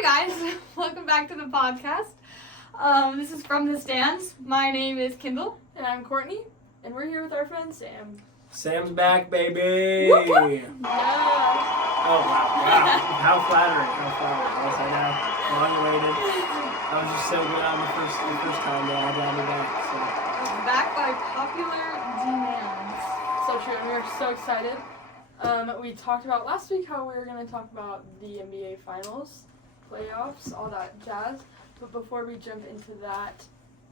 Hi guys, welcome back to the podcast. This is From the Stands. My name is Kendall. And I'm Courtney, and we're here with our friend Sam. Sam's back, baby! Whoop, whoop. Yeah. Oh, wow. How flattering. Yes, I know. Long awaited. I was just so good on the first time that I had me back. So. Back by popular demand. So true, and we are so excited. We talked about last week how we were going to talk about the NBA Finals, playoffs, all that jazz. But before we jump into that,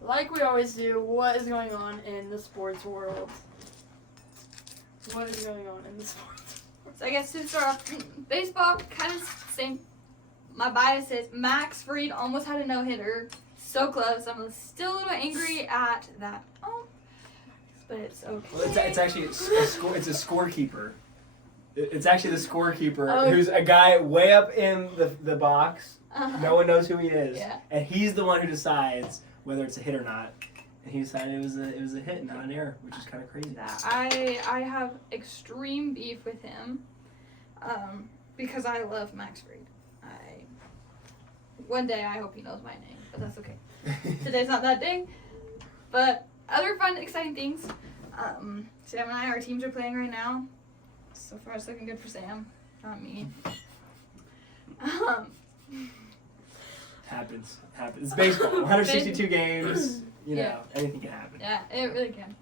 like we always do, what is going on in the sports world? What is going on in the sports world? So I guess to start off, baseball, kind of same. My bias is Max Fried almost had a no-hitter. So close. I'm still a little angry at that. But it's okay. Well, it's actually it's a scorekeeper. It's actually the scorekeeper Oh. who's a guy way up in the box. Uh-huh. No one knows who he is. Yeah. And he's the one who decides whether it's a hit or not. And he decided it was a hit, not an error, which is kind of crazy. I have extreme beef with him because I love Max Fried. One day I hope he knows my name, but that's okay. Today's not that day. But other fun, exciting things. Sam and I, our teams are playing right now. So far it's looking good for Sam, not me. Happens. It's baseball. 162 games. You know, Yeah. anything can happen. Yeah, it really can.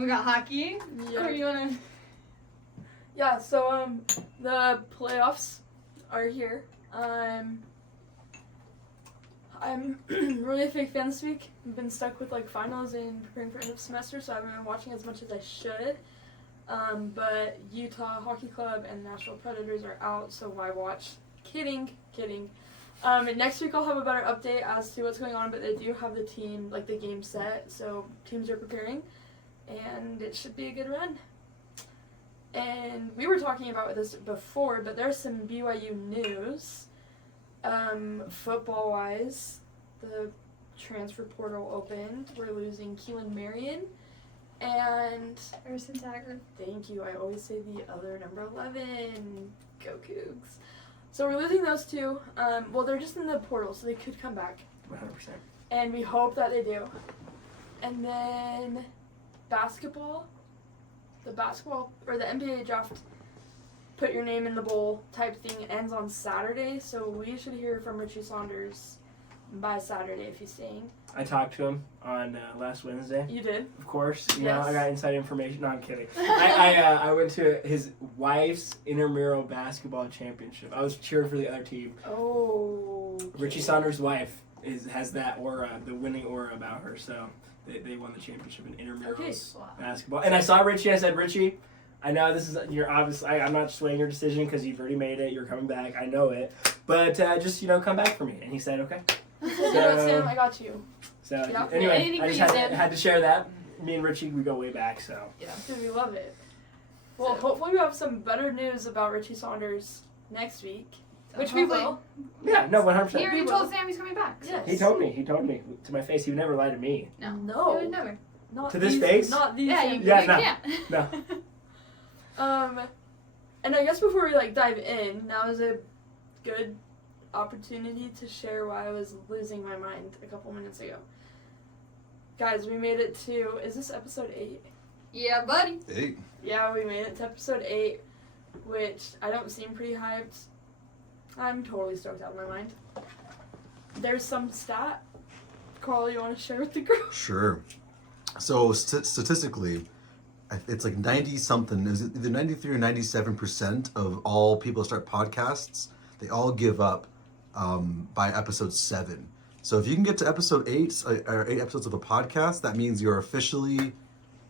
We got hockey. Yeah. Or you wanna? Yeah, so the playoffs are here. I'm really a big fan this week. I've been stuck with like finals and preparing for end of semester, so I haven't been watching as much as I should. But Utah Hockey Club and Nashville Predators are out, so why watch? Kidding. Next week I'll have a better update as to what's going on, but they do have the team, like the game set, so teams are preparing, and it should be a good run. And we were talking about this before, but there's some BYU news. Football-wise, the transfer portal opened. We're losing Keelan Marion and Harrison Taggart. thank you. I always say the other number 11. Go Cougs. So we're losing those two. Well, they're just in the portal, so they could come back. 100%. And we hope that they do. And then basketball. The basketball, or the NBA draft, put your name in the bowl type thing ends on Saturday, so we should hear from Richie Saunders by Saturday if he's staying. I talked to him on last Wednesday. You did? Of course. You Yes. know, I got inside information. No, I'm kidding. I went to his wife's intramural basketball championship. I was cheering for the other team. Oh. Richie Saunders' wife has that aura, the winning aura about her, so they won the championship in intramurals basketball. And I saw Richie. I said, Richie, I know this is your obvious. I'm not swaying your decision because you've already made it. You're coming back. I know it, but just come back for me. And he said, okay. Sam, I got you. So Yeah. anyway, Anything I for just you, had, Sam. had to share that. Me and Richie, we go way back. So Yeah. Dude, we love it. Well, So- hopefully we have some better news about Richie Saunders next week, which we Hopefully. will. yeah, no, He 100%. already We told will. Sam he's coming back. So. Yes. He told me to my face. He would never lie to me. No. No. He would never. Not To this these, face? Not these. Yeah, Sam. you, Yeah, you no. can't. No. And I guess before we dive in, now is a good opportunity to share why I was losing my mind a couple minutes ago. Guys, we made it to, is this episode 8? Yeah, buddy. 8. Yeah, we made it to episode 8, which I don't seem pretty hyped. I'm totally stoked out of my mind. There's some stat. Carl, you want to share with the group? Sure. So statistically, it's like 90-something, is it either 93 or 97% of all people that start podcasts, they all give up by episode 7. So if you can get to episode 8, or 8 episodes of a podcast, that means you're officially,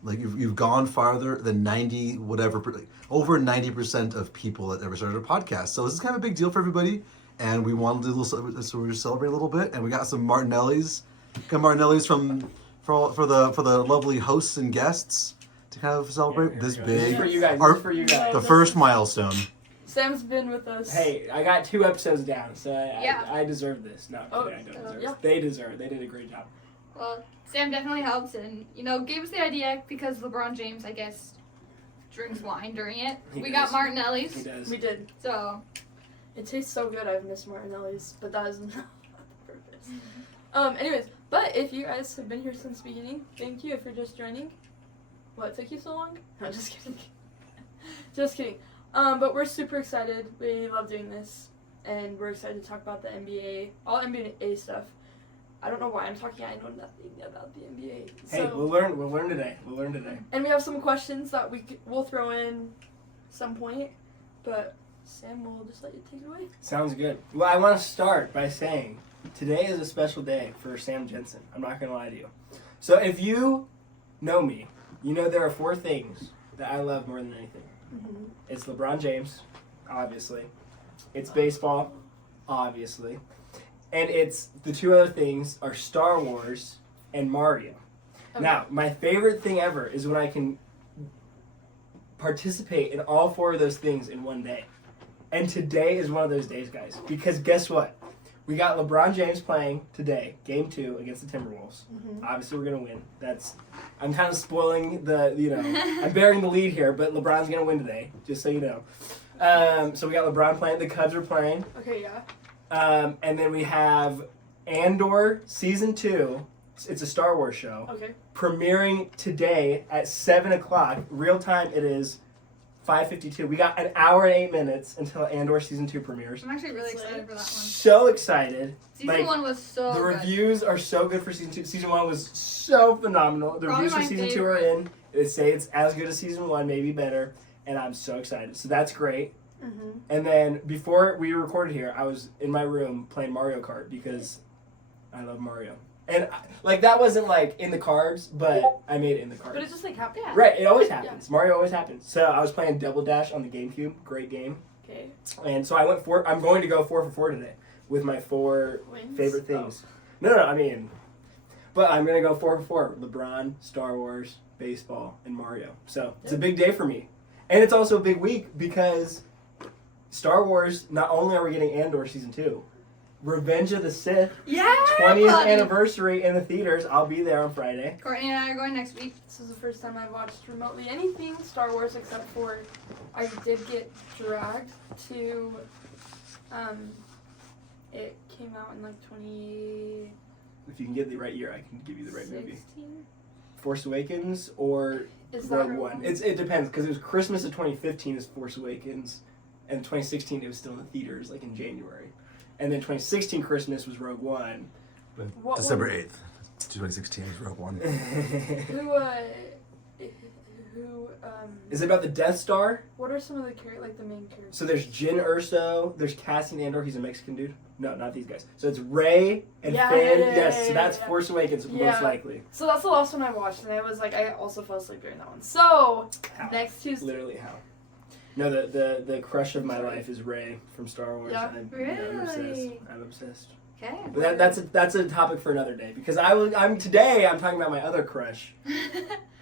like you've gone farther than 90, whatever, over 90% of people that ever started a podcast. So this is kind of a big deal for everybody, and we wanted to do a little, so we're celebrate a little bit, and we got some Martinellis. Got Martinellis for the lovely hosts and guests to kind of celebrate Here this we go. big, This is for you guys. our- This is for you guys. the first milestone. Sam's been with us. Hey, I got 2 episodes down, so Yeah. I deserve this. No, Oh, I don't deserve yeah. it. They deserve it. They did a great job. Well, Sam definitely helped and, gave us the idea because LeBron James, I guess, drinks wine during it. He We does. got Martinelli's. He does. We did. So, It tastes so good. I've missed Martinelli's, but that is not the purpose. Anyways, but if you guys have been here since the beginning, thank you. If you're just joining, what took you so long? No, just kidding. Just kidding. But we're super excited. We love doing this, and we're excited to talk about the NBA, all NBA stuff. I don't know why I'm talking. I know nothing about the NBA. Hey, So, we'll learn today. and we have some questions that we'll throw in some point, but Sam will just let you take it away. Sounds good. Well, I want to start by saying today is a special day for Sam Jensen. I'm not going to lie to you. So if you know me, you know there are 4 things that I love more than anything. Mm-hmm. It's LeBron James, obviously. It's baseball, obviously. And it's the 2 other things are Star Wars and Mario. Okay. Now, my favorite thing ever is when I can participate in all 4 of those things in one day. And today is one of those days, guys. Because guess what? We got LeBron James playing today, Game 2 against the Timberwolves. Mm-hmm. Obviously, we're going to win. I'm kind of spoiling I'm bearing the lead here, but LeBron's going to win today, just so you know. So we got LeBron playing. The Cubs are playing. Okay, yeah. And then we have Andor Season 2. It's a Star Wars show. Okay. Premiering today at 7 o'clock. Real time, it is 5:52. We got an hour and 8 minutes until Andor Season 2 premieres. I'm actually really excited for that one. So excited. Season 1 was so The good. reviews are so good for Season 2. Season 1 was so phenomenal. The Probably reviews for my Season 2 are in. They say it's as good as Season 1, maybe better. And I'm so excited. So that's great. Mm-hmm. And then before we recorded here, I was in my room playing Mario Kart because I love Mario. And that wasn't in the cards, but I made it in the cards. But it just happened. Yeah. Right, it always happens. Yeah. Mario always happens. So I was playing Double Dash on the GameCube. Great game. Okay. And so I'm going to go 4 for 4 today with my 4 Wins? favorite things. No, I mean, but I'm going to go 4 for 4. LeBron, Star Wars, baseball, and Mario. So it's a big day for me. And it's also a big week because Star Wars, not only are we getting Andor Season 2, Revenge of the Sith, Yeah, 20th buddy. anniversary in the theaters. I'll be there on Friday. Courtney and I are going next week. This is the first time I've watched remotely anything Star Wars except for I did get dragged to. It came out in 2016. If you can get the right year, I can give you the right movie. Force Awakens or Is that Rogue Rogue One. One? It depends because it was Christmas of 2015 is Force Awakens, and 2016 it was still in the theaters in January, and then 2016 Christmas was Rogue One. What December one? 8th, 2016 is Rogue One. Who Is it about the Death Star? What are some of the the main characters? So there's Jyn Erso, there's Cassian Andor, he's a Mexican dude. No, not these guys. So it's Rey and Yeah, Finn. yeah, Yes, yeah, so that's yeah. Force Awakens most Yeah. likely. So that's the last one I watched, and I also fell asleep during that one. So How? next Tuesday. Literally how? No, the crush of my life is Rey from Star Wars. Yeah. I'm Really? obsessed. Okay. But that's a topic for another day because I'm talking about my other crush,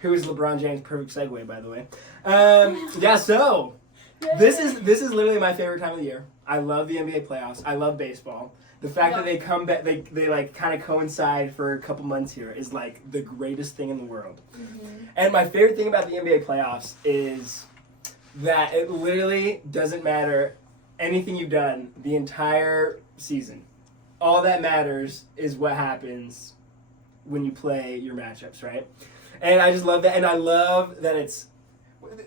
who is LeBron James. Perfect segue, by the way. So this is literally my favorite time of the year. I love the NBA playoffs. I love baseball. The fact that they come back, they kind of coincide for a couple months here is the greatest thing in the world. Mm-hmm. And my favorite thing about the NBA playoffs is that it literally doesn't matter anything you've done the entire season. All that matters is what happens when you play your matchups, right? And I just love that. And I love that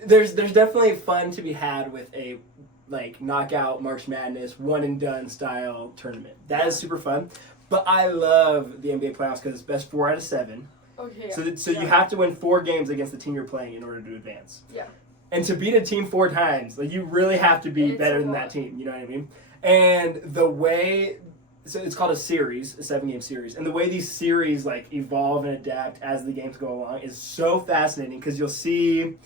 there's definitely fun to be had with a knockout March Madness one and done style tournament. That is super fun. But I love the NBA playoffs because it's best 4 out of 7. Okay. So you have to win 4 games against the team you're playing in order to advance. Yeah. And to beat a team 4 times, you really have to be It's better a than lot. that team. You know what I mean? And the way, so it's called a series, a 7-game series, and the way these series evolve and adapt as the games go along is so fascinating because you'll see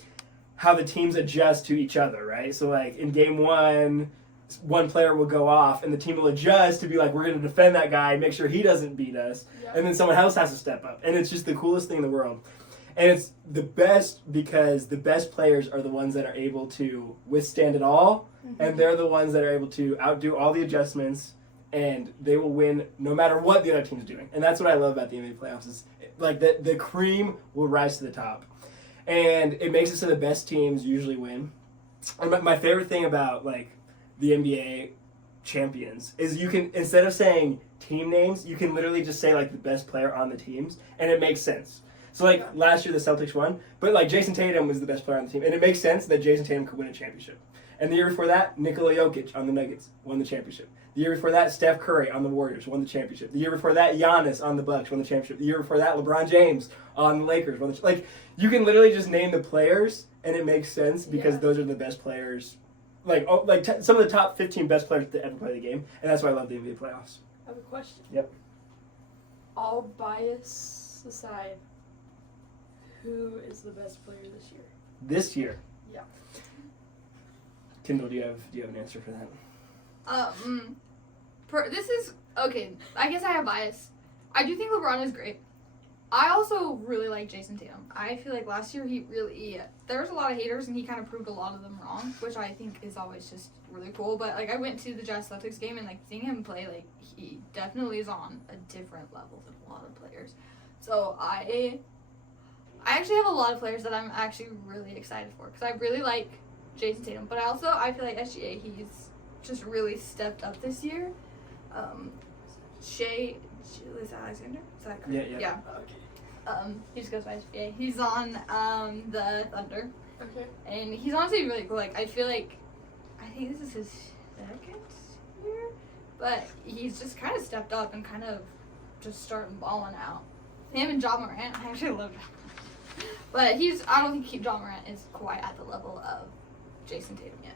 how the teams adjust to each other, right? So in game 1, one player will go off and the team will adjust to be we're going to defend that guy, make sure he doesn't beat us, Yeah. and then someone else has to step up. And it's just the coolest thing in the world. And it's the best because the best players are the ones that are able to withstand it all, and they're the ones that are able to outdo all the adjustments, and they will win no matter what the other team's doing. And that's what I love about the NBA playoffs is the cream will rise to the top. And it makes it so the best teams usually win. And my favorite thing about the NBA champions is you can, instead of saying team names, you can literally just say like the best player on the teams, and it makes sense. So like last year the Celtics won, but like Jason Tatum was the best player on the team, and it makes sense that Jason Tatum could win a championship. And the year before that, Nikola Jokic on the Nuggets won the championship. The year before that, Steph Curry on the Warriors won the championship. The year before that, Giannis on the Bucks won the championship. The year before that, LeBron James on the Lakers won the like. You can literally just name the players, and it makes sense because those are the best players. Like some of the top 15 best players to ever play the game, and that's why I love the NBA playoffs. I have a question. Yep. All bias aside, who is the best player this year? This year. Yeah. Kendall, do you have an answer for that? This is okay. I guess I have bias. I do think LeBron is great. I also really like Jason Tatum. I feel like last year there was a lot of haters and he kind of proved a lot of them wrong, which I think is always just really cool. But like I went to the Jazz Celtics game and like seeing him play, like he definitely is on a different level than a lot of players. So I actually have a lot of players that I'm actually really excited for because I really like Jason Tatum. But I feel like SGA, he's just really stepped up this year. Is that Alexander? Is that correct? Yeah. Okay. He just goes by SGA. He's on the Thunder. Okay. And he's honestly really cool. Like I think this is his second year, but he's just kind of stepped up and kind of just starting balling out. Him and Ja Morant, I actually love Ja. But I don't think Ja Morant is quite at the level of Jason Tatum yet.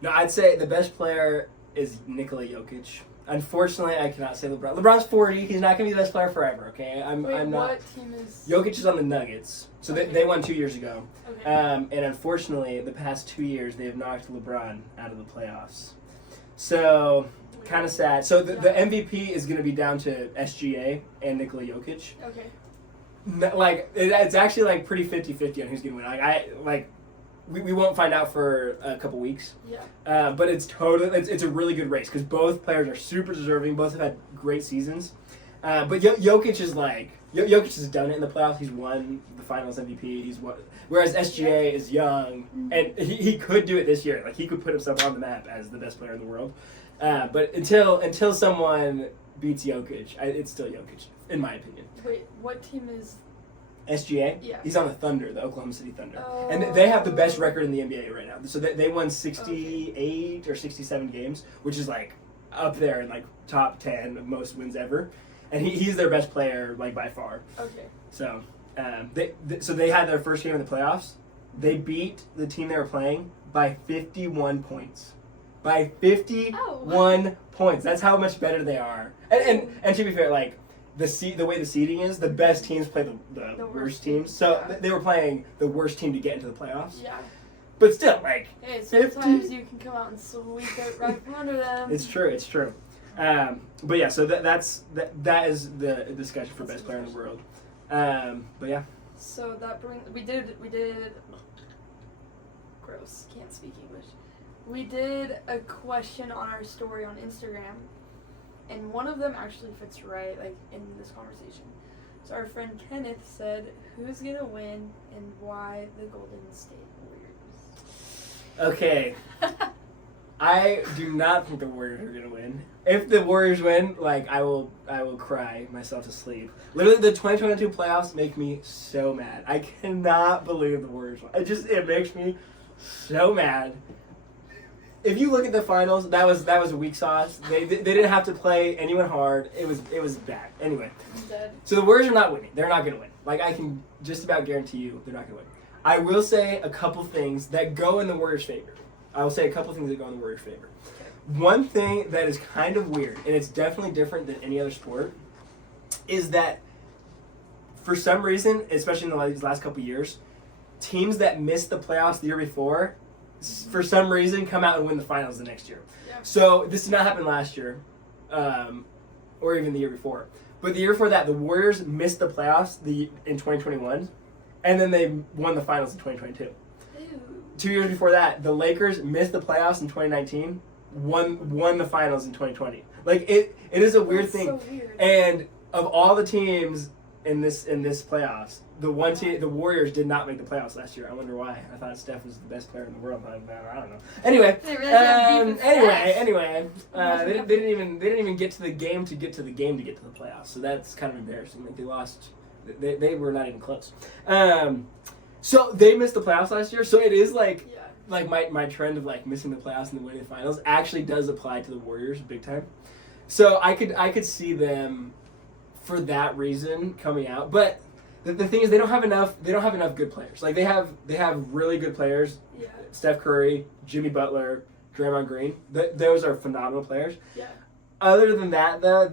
No, I'd say the best player is Nikola Jokic. Unfortunately, I cannot say LeBron. LeBron's 40. He's not going to be the best player forever, okay? I'm not. What team is... Jokic is on the Nuggets. So they won 2 years ago. Okay. And unfortunately, the past 2 years, they have knocked LeBron out of the playoffs. So, kind of sad. So the MVP is going to be down to SGA and Nikola Jokic. Okay. Like, it's actually like pretty 50-50 on who's going to win. We won't find out for a couple weeks. Yeah. But it's a really good race because both players are super deserving. Both have had great seasons. But Jokic is Jokic has done it in the playoffs. He's won the Finals MVP. Whereas SGA is young and he could do it this year. Like he could put himself on the map as the best player in the world. But until someone beats Jokic, it's still Jokic in my opinion. Wait, what team is... SGA? Yeah. He's on the Thunder, the Oklahoma City Thunder. And they have the best record in the NBA right now. So they won 68 or 67 games, which is like up there in like top 10 of most wins ever. And he's their best player like by far. Okay. So they had their first game in the playoffs. They beat the team they were playing by 51 points. By 51 points. That's how much better they are. And to be fair, like the way the seeding is, the best teams play the worst teams. So they were playing the worst team to get into the playoffs. Yeah. But still, like... Hey, sometimes you can come out and sweep it right from under them. It's true. But yeah, so that is the discussion for best player in the world. But yeah. So that we did gross, can't speak English. We did a question on our story on Instagram. And one of them actually fits right, like, in this conversation. So our friend Kenneth said, who's going to win and why the Golden State Warriors? Okay. I do not think the Warriors are going to win. If the Warriors win, like, I will cry myself to sleep. Literally, the 2022 playoffs make me so mad. I cannot believe the Warriors won. It makes me so mad. If you look at the finals, that was a weak sauce. They didn't have to play anyone hard. It was bad. Anyway, so the Warriors are not winning. They're not going to win. Like I can just about guarantee you, they're not going to win. I will say a couple things that go in the Warriors' favor. One thing that is kind of weird, and it's definitely different than any other sport, is that for some reason, especially in these last couple years, teams that missed the playoffs the year before, for some reason, come out and win the finals the next year. Yeah. So this did not happen last year, or even the year before. But the year before that, the Warriors missed the playoffs in 2021, and then they won the finals in 2022. Ew. 2 years before that, the Lakers missed the playoffs in 2019, won the finals in 2020. Like it is a weird thing. So weird. And of all the teams in this playoffs. The Warriors did not make the playoffs last year. I wonder why. I thought Steph was the best player in the world. I don't know. Anyway, They really have beef with Steph. they didn't even get to the game to get to the playoffs. So that's kind of embarrassing. Like they lost. They were not even close. So they missed the playoffs last year. So it is like my trend of like missing the playoffs and then winning the finals actually does apply to the Warriors big time. So I could see them for that reason coming out, but the thing is they don't have enough good players. Like they have really good players. Yeah. Steph Curry, Jimmy Butler, Draymond Green. Those are phenomenal players. Yeah. Other than that, though,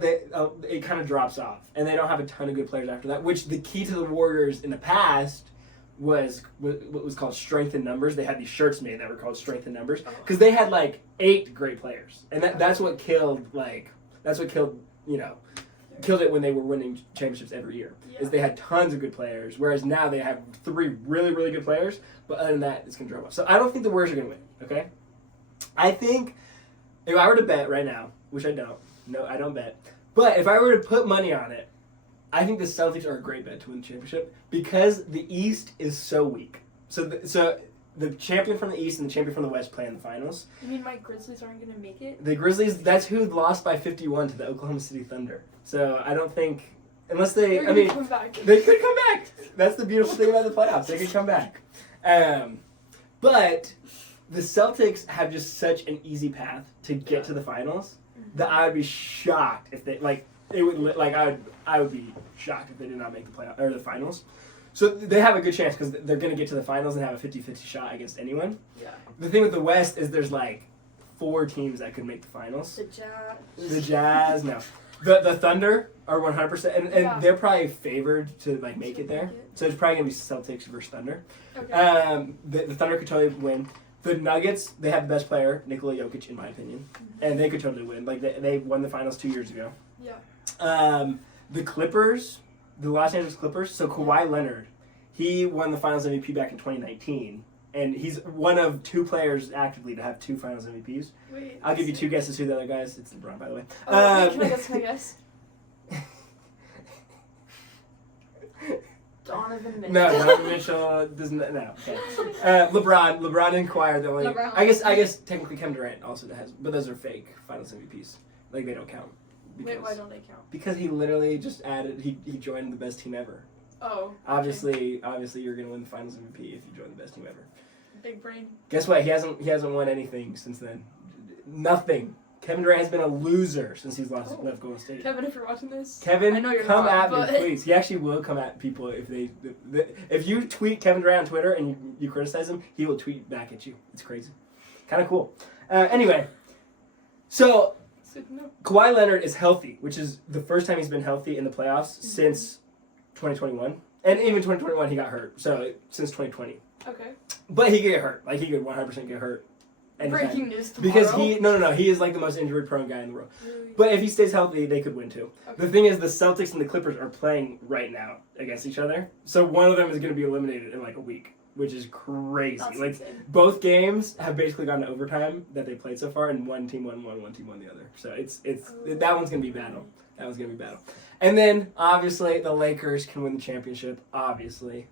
it kind of drops off, and they don't have a ton of good players after that. Which the key to the Warriors in the past was what was called strength in numbers. They had these shirts made that were called strength in numbers because they had like 8 great players, and that's what killed killed it when they were winning championships every year. Yeah. Is they had tons of good players, whereas now they have 3 really, really good players, but other than that, it's going to drop off. So I don't think the Warriors are going to win, okay? I think if I were to bet right now, which I don't, no, I don't bet, but if I were to put money on it, I think the Celtics are a great bet to win the championship because the East is so weak. So the champion from the East and the champion from the West play in the finals. You mean my Grizzlies aren't going to make it? The Grizzlies, that's who lost by 51 to the Oklahoma City Thunder. So I don't think, unless they, come back. They could come back. That's the beautiful thing about the playoffs. They could come back. But the Celtics have just such an easy path to get to the finals that I would be shocked if they, I would be shocked if they did not make the playoff or the finals. So they have a good chance because they're going to get to the finals and have a 50-50 shot against anyone. Yeah. The thing with the West is there's like 4 teams that could make the finals. The Jazz. The Jazz, no. The Thunder are 100%, and they're probably favored to like make it there. So it's probably going to be Celtics versus Thunder. Okay. The Thunder could totally win. The Nuggets, they have the best player, Nikola Jokic, in my opinion. And they could totally win. Like, they won the finals 2 years ago. Yeah. The Clippers, the Los Angeles Clippers, so Kawhi Leonard, he won the finals MVP back in 2019. And he's one of 2 players actively to have 2 finals MVPs. Wait. I'll give you 2 guesses who the other guy is. It's LeBron, by the way. Can I guess? Donovan Mitchell. No, Donovan Mitchell doesn't. No. Okay. LeBron and Kawhi are the only. LeBron. I guess technically Kevin Durant also has, but those are fake Finals MVPs. Like they don't count. Wait, why don't they count? Because he literally just added. He joined the best team ever. Oh. Obviously, you're gonna win the Finals MVP if you join the best team ever. Big brain. Guess what? He hasn't won anything since then. Nothing. Kevin Durant has been a loser since he's left Golden State. Kevin, if you're watching this, Kevin, I know you're come not, at me, please. He actually will come at people if if you tweet Kevin Durant on Twitter and you criticize him, he will tweet back at you. It's crazy. Kind of cool. Anyway, so Kawhi Leonard is healthy, which is the first time he's been healthy in the playoffs since 2021. And even 2021 he got hurt. So since 2020. Okay. But he could get hurt. Like he could 100% get hurt. Anytime. Breaking news tomorrow. Because he is like the most injury prone guy in the world. Really? But if he stays healthy, they could win too. Okay. The thing is, the Celtics and the Clippers are playing right now against each other. So one of them is going to be eliminated in like a week, which is crazy. That's like insane. both games have basically gone to overtime that they played so far, and one team won one, one team won the other. So that one's going to be battle. That one's going to be battle. And then obviously the Lakers can win the championship, obviously.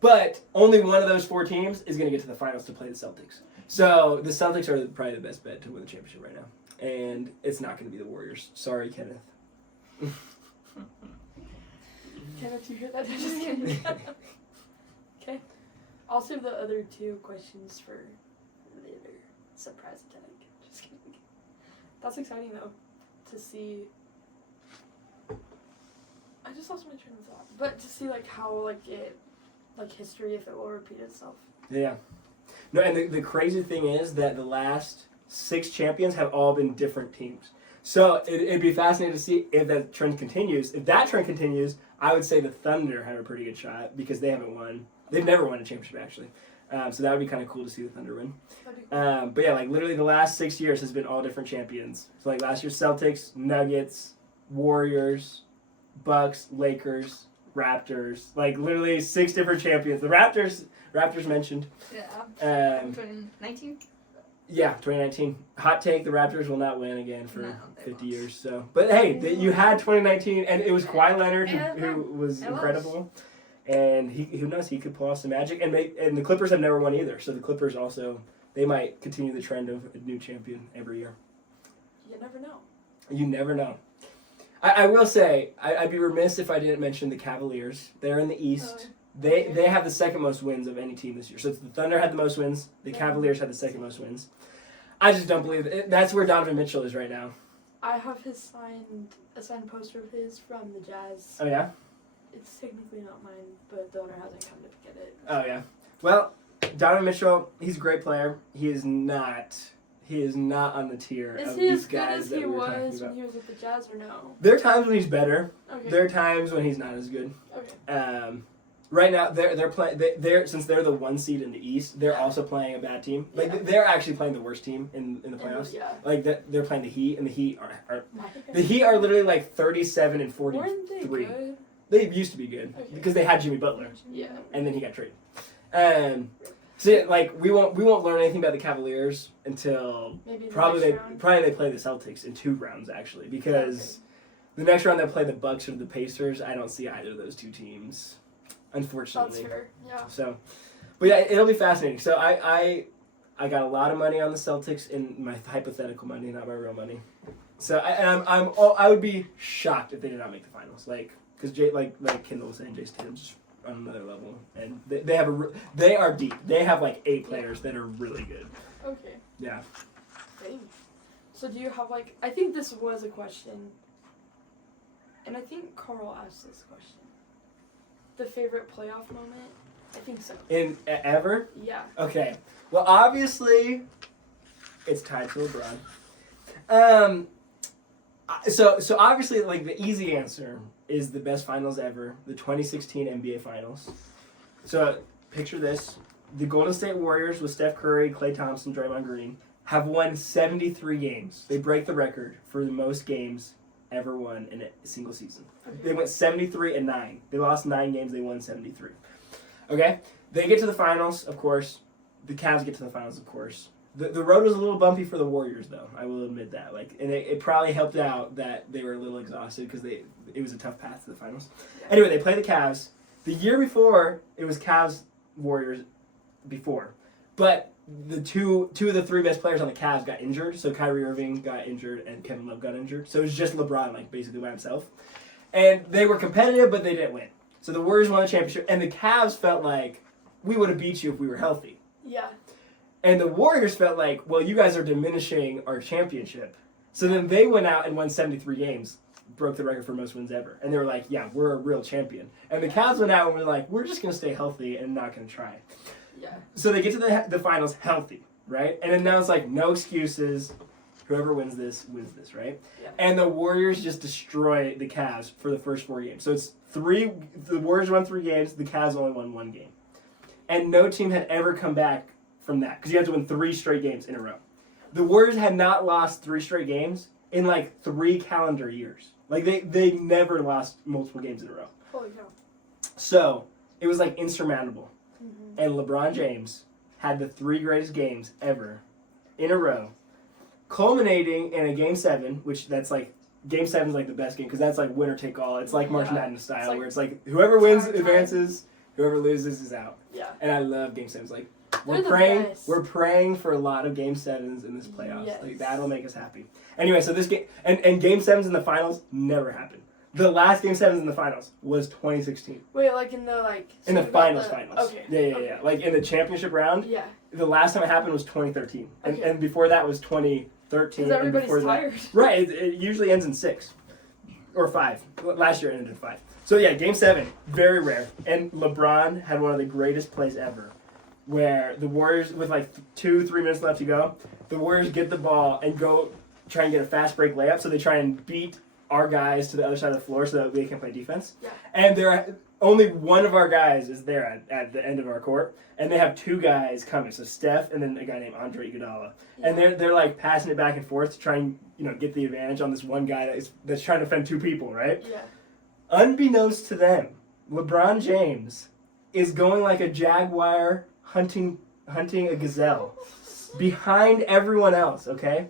But only one of those 4 teams is going to get to the finals to play the Celtics. So the Celtics are probably the best bet to win the championship right now. And it's not going to be the Warriors. Sorry, Kenneth. Kenneth, you hear that? Just kidding. Okay. I'll save the other 2 questions for later. Surprise attack. Just kidding. That's exciting though, to see. I just lost my train of thought. But to see like how history, if it will repeat itself. Yeah. No, and the crazy thing is that the last 6 champions have all been different teams. So it'd be fascinating to see if that trend continues. If that trend continues, I would say the Thunder have a pretty good shot because they haven't won. They've never won a championship, actually. So that would be kind of cool to see the Thunder win. That'd be cool. But yeah, like literally the last 6 years has been all different champions. So like last year, Celtics, Nuggets, Warriors, Bucks, Lakers, Raptors. Like literally 6 different champions. The Raptors mentioned. Yeah. 2019? Yeah, 2019. Hot take: the Raptors will not win again for No, they 50 won't. years. So, but hey, you had 2019, and it was Kawhi Leonard Yeah, who was it incredible, and who knows, he could pull off some magic. And the Clippers have never won either, so the Clippers also, they might continue the trend of a new champion every year. You never know. You never know. I will say, I'd be remiss if I didn't mention the Cavaliers. They're in the East. They have the second most wins of any team this year. So the Thunder had the most wins. The Cavaliers had the second most wins. I just don't believe it. That's where Donovan Mitchell is right now. I have a signed poster of his from the Jazz. Oh, yeah? It's technically not mine, but the owner hasn't come to get it. Oh, yeah. Well, Donovan Mitchell, he's a great player. He is not on the tier Is of he these as good guys as that he we were talking was when about. he was at the Jazz or no? There are times when he's better. Okay. There are times when he's not as good. Okay. Right now, they're playing. They're since they're the 1 seed in the East, they're also playing a bad team. Like they're actually playing the worst team in the playoffs. Yeah. Like they're playing the Heat, and the Heat are My the Heat are literally like 37 and 43. Weren't they good? They used to be good because they had Jimmy Butler, Yeah. and then he got traded. So like we won't learn anything about the Cavaliers until Maybe the probably next round. they play the Celtics in 2 rounds actually, because the next round they'll play the Bucks or the Pacers. I don't see either of those 2 teams, unfortunately. That's fair. Yeah. So, but yeah, it'll be fascinating. So I got a lot of money on the Celtics in my hypothetical money, not my real money. So I would be shocked if they did not make the finals. Like, because like Kendall was saying, Jason Tatum's just on another level, and they are deep. They have like 8 players that are really good. Okay. Yeah. Dang. So do you have like? I think this was a question, and I think Carl asked this question. The favorite playoff moment? I think so. In ever? Yeah. Okay. Well, obviously, it's tied to LeBron. So obviously, like the easy answer is the best finals ever, the 2016 NBA Finals. So picture this: the Golden State Warriors with Steph Curry, Klay Thompson, Draymond Green have won 73 games. They break the record for the most games ever won in a single season. Okay. They went 73-9. They lost 9 games. They won 73. Okay, they get to the finals, of course. The Cavs get to the finals, of course. The road was a little bumpy for the Warriors, though. I will admit that. Like, and it probably helped out that they were a little exhausted because it was a tough path to the finals. Anyway, they play the Cavs. The year before, it was Cavs Warriors before, but the two of the 3 best players on the Cavs got injured. So Kyrie Irving got injured and Kevin Love got injured. So it was just LeBron, like basically by himself, and they were competitive, but they didn't win. So the Warriors won the championship, and the Cavs felt like we would have beat you if we were healthy. Yeah. And the Warriors felt like, well, you guys are diminishing our championship. So then they went out and won 73 games, broke the record for most wins ever. And they were like, yeah, we're a real champion. And the Cavs went out and were like, we're just going to stay healthy and not going to try. Yeah. So they get to the finals healthy, right? And then now it's like, no excuses. Whoever wins this, right? Yeah. And the Warriors just destroy the Cavs for the first 4 games. So it's the Warriors won 3 games, the Cavs only won 1 game. And no team had ever come back from that, because you have to win 3 straight games in a row. The Warriors had not lost 3 straight games in like 3 calendar years. Like they never lost multiple games in a row. Holy cow. So it was like insurmountable. Mm-hmm. And LeBron James had the 3 greatest games ever in a row, culminating in a Game 7, which that's like Game 7 is like the best game because that's like winner take all. It's like March Madness style, like where it's like whoever wins time. advances, whoever loses is out. Yeah. And I love Game 7s. Like They're the best. we're praying for a lot of Game 7s in this playoffs. Yes. Like that'll make us happy. Anyway, so this game and Game 7s in the finals never happened. The last Game 7s in the finals was 2016. Wait, like in the In the you got finals. Okay. Yeah. Like in the championship round, Yeah. the last time it happened was 2013. Okay. And before that was 2013. Because and everybody's before tired. That, right, it usually ends in 6. Or 5. Last year it ended in 5. So yeah, Game 7, very rare. And LeBron had one of the greatest plays ever, where the Warriors, with like 2-3 minutes left to go, the Warriors get the ball and go try and get a fast break layup. So they try and beat our guys to the other side of the floor so that they can play defense. Yeah. And only one of our guys is there at the end of our court, and they have 2 guys coming. So Steph and then a guy named Andre Iguodala, and they're like passing it back and forth to try and get the advantage on this one guy that's trying to defend 2 people, right? Yeah. Unbeknownst to them, LeBron James is going like a jaguar hunting a gazelle, behind everyone else, okay?